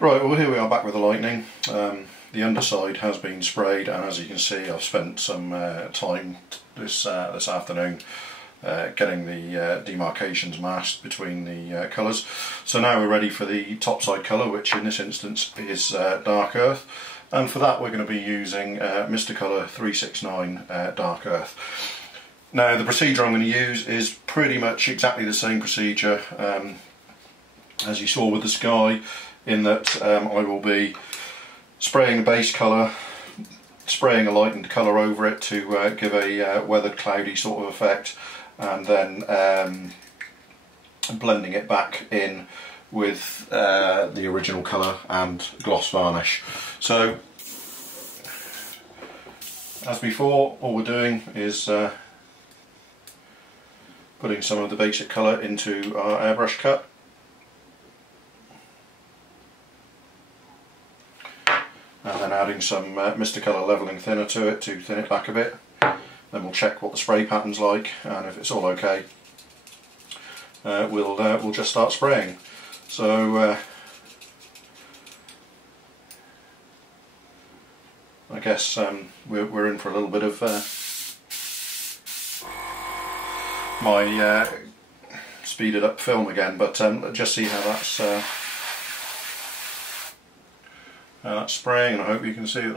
Right, well here we are back with the lightning. The underside has been sprayed, and as you can see I've spent some time this afternoon getting the demarcations masked between the colours. So now we're ready for the topside colour, which in this instance is Dark Earth, and for that we're going to be using Mr. Colour 369 Dark Earth. Now the procedure I'm going to use is pretty much exactly the same procedure as you saw with the sky, in that I will be spraying the base colour, spraying a lightened colour over it to give a weathered cloudy sort of effect, and then blending it back in with the original colour and gloss varnish. So as before, all we're doing is putting some of the basic colour into our airbrush cup. And then adding some Mr. Colour levelling thinner to it to thin it back a bit. Then we'll check what the spray pattern's like, and if it's all okay, we'll just start spraying. So I guess we're in for a little bit of my speeded up film again, but let's just see how that's spraying, and I hope you can see that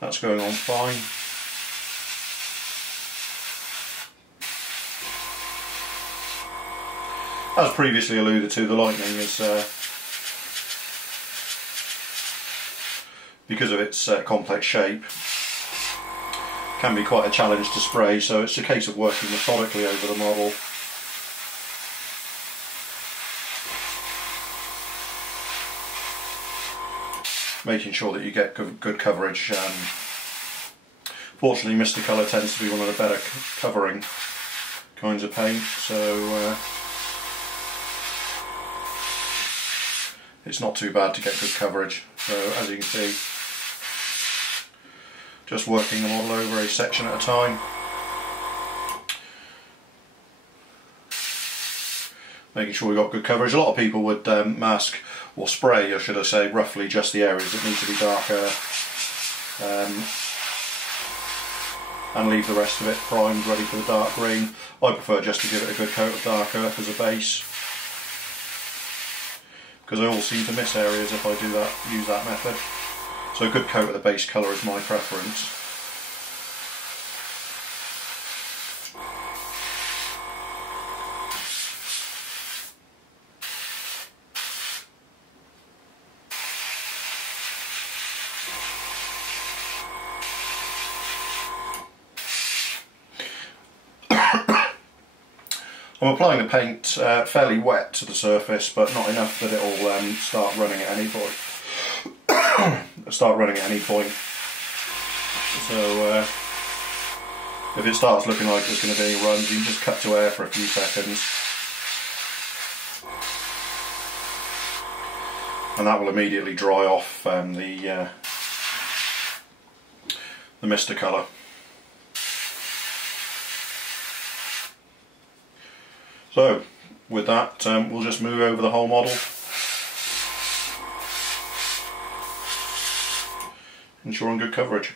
that's going on fine. As previously alluded to, the lightning is because of its complex shape, can be quite a challenge to spray, so it's a case of working methodically over the model. Making sure that you get good coverage. Fortunately, Mr. Colour tends to be one of the better covering kinds of paint, so it's not too bad to get good coverage. So as you can see, just working the model over a section at a time, making sure we've got good coverage. A lot of people would mask, or spray, or should I say, roughly just the areas that need to be darker, and leave the rest of it primed, ready for the dark green. I prefer just to give it a good coat of Dark Earth as a base, because I always seem to miss areas if I do that, use that method. So a good coat of the base colour is my preference. I'm applying the paint fairly wet to the surface, but not enough that it'll start running at any point. So if it starts looking like there's going to be any runs, you can just cut to air for a few seconds, and that will immediately dry off the Mr. Colour. So with that, we'll just move over the whole model, ensuring good coverage.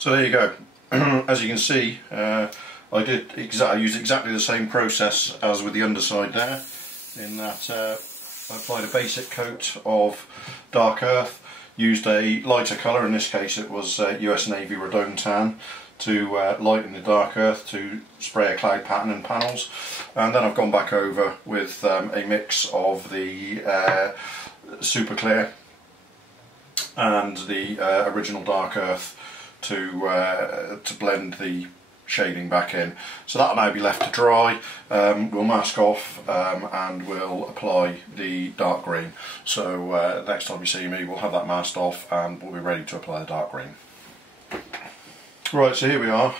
So there you go. As you can see, I used exactly the same process as with the underside there, in that I applied a basic coat of dark earth, used a lighter colour, in this case it was US Navy Radone Tan, to lighten the dark earth, to spray a cloud pattern in panels, and then I've gone back over with a mix of the super clear and the original dark earth to blend the shading back in. So that'll now be left to dry. We'll mask off and we'll apply the dark green. So next time you see me, we'll have that masked off and we'll be ready to apply the dark green. Right, so here we are.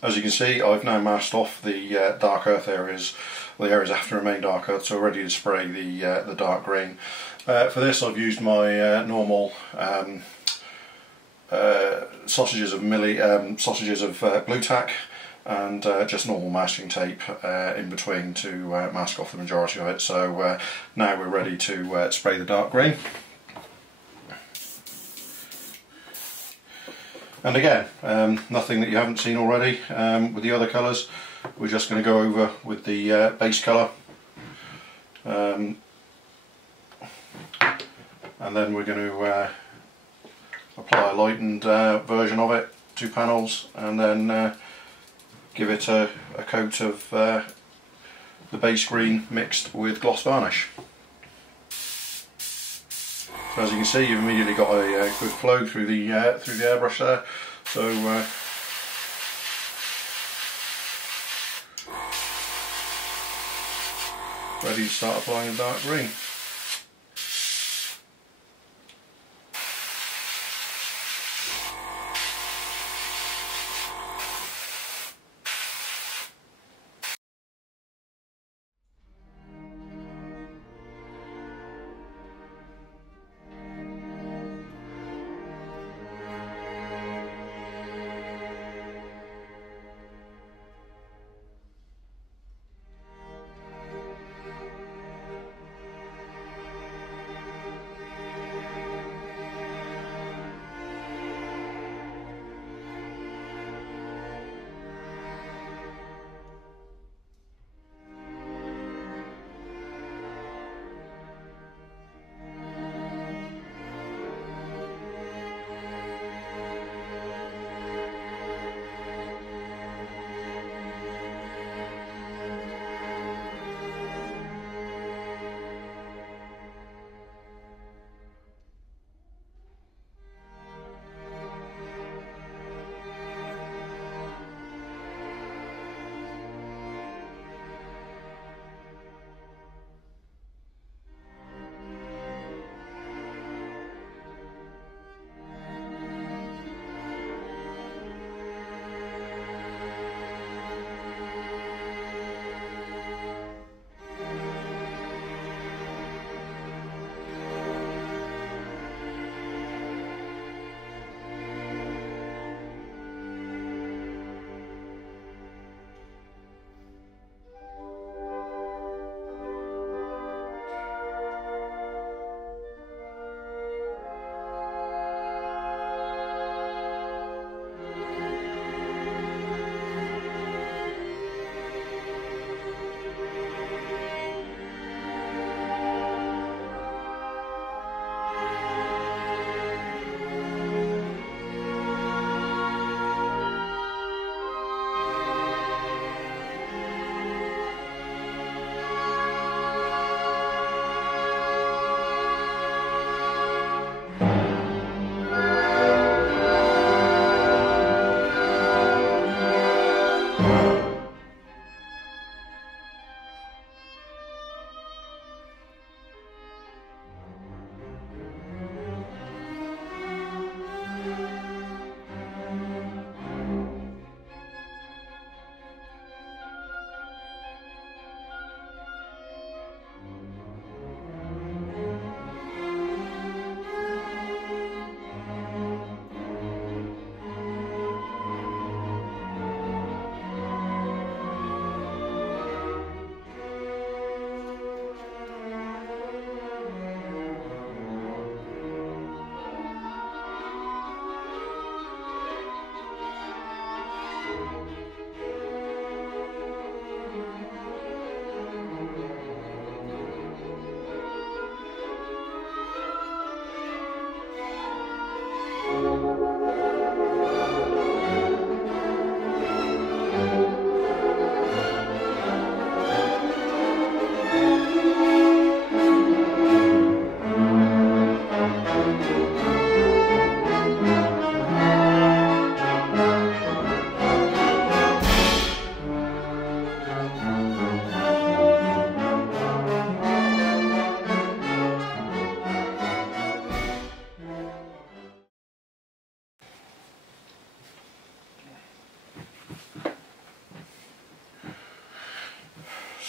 As you can see, I've now masked off the dark earth areas, the areas after remain dark earth, so we're ready to spray the dark green. For this I've used my normal sausages of blue tack and just normal masking tape in between to mask off the majority of it. So now we're ready to spray the dark green. And again, nothing that you haven't seen already with the other colours. We're just going to go over with the base colour, and then we're going to apply a lightened version of it, 2 panels, and then give it a coat of the base green mixed with gloss varnish. So as you can see, you've immediately got a good flow through the airbrush there. So ready to start applying the dark green.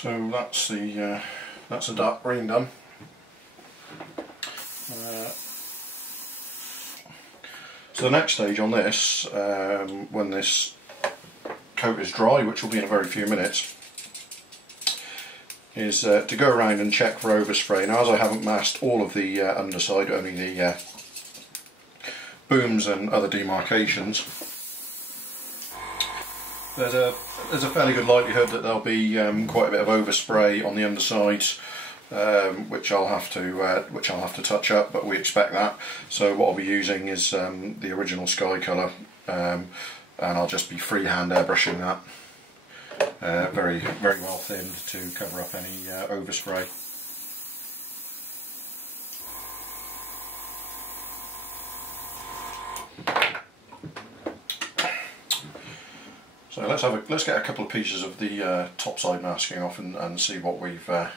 So that's the dark green done. So the next stage on this, when this coat is dry, which will be in a very few minutes, is to go around and check for overspray. Now, as I haven't masked all of the underside, only the booms and other demarcations, there's a fairly good likelihood that there'll be quite a bit of overspray on the undersides, which I'll have to touch up, but we expect that. So what I'll be using is the original sky colour, and I'll just be freehand airbrushing that. Very well thinned to cover up any overspray. So let's get a couple of pieces of the top side masking off and see what we've got.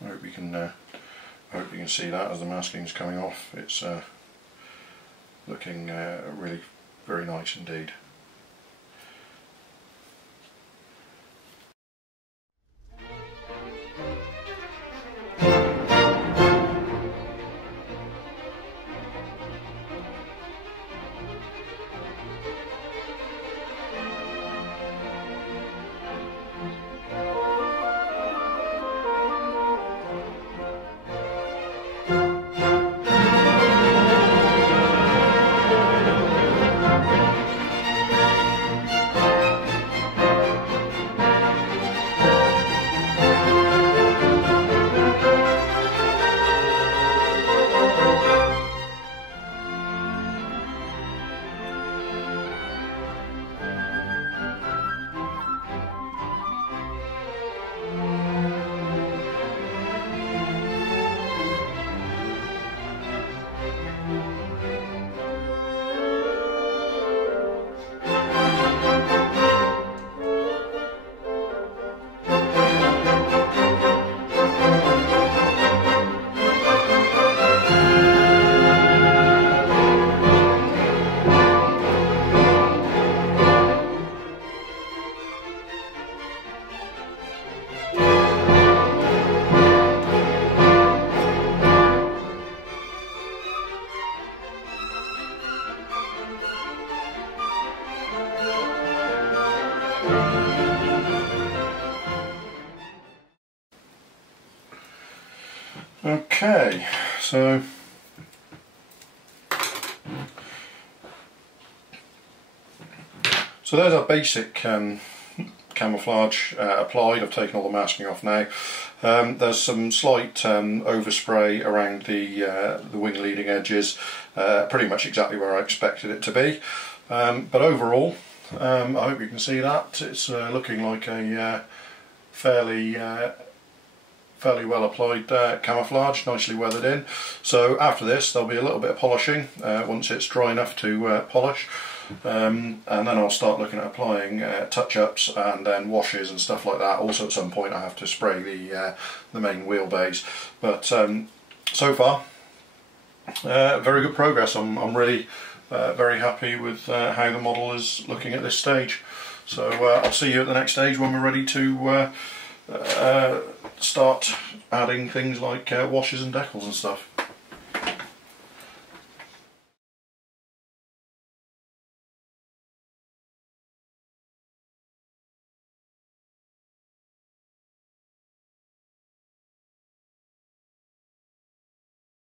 I hope you can see that as the masking is coming off. It's looking really very nice indeed. Okay, so there's our basic camouflage applied. I've taken all the masking off now. There's some slight overspray around the wing leading edges, pretty much exactly where I expected it to be. But overall, I hope you can see that it's looking like a fairly well applied camouflage, nicely weathered in. So after this there'll be a little bit of polishing once it's dry enough to polish, and then I'll start looking at applying touch-ups and then washes and stuff like that. Also at some point I have to spray the main wheelbase, but so far very good progress. I'm really very happy with how the model is looking at this stage. So I'll see you at the next stage when we're ready to start adding things like washes and decals and stuff.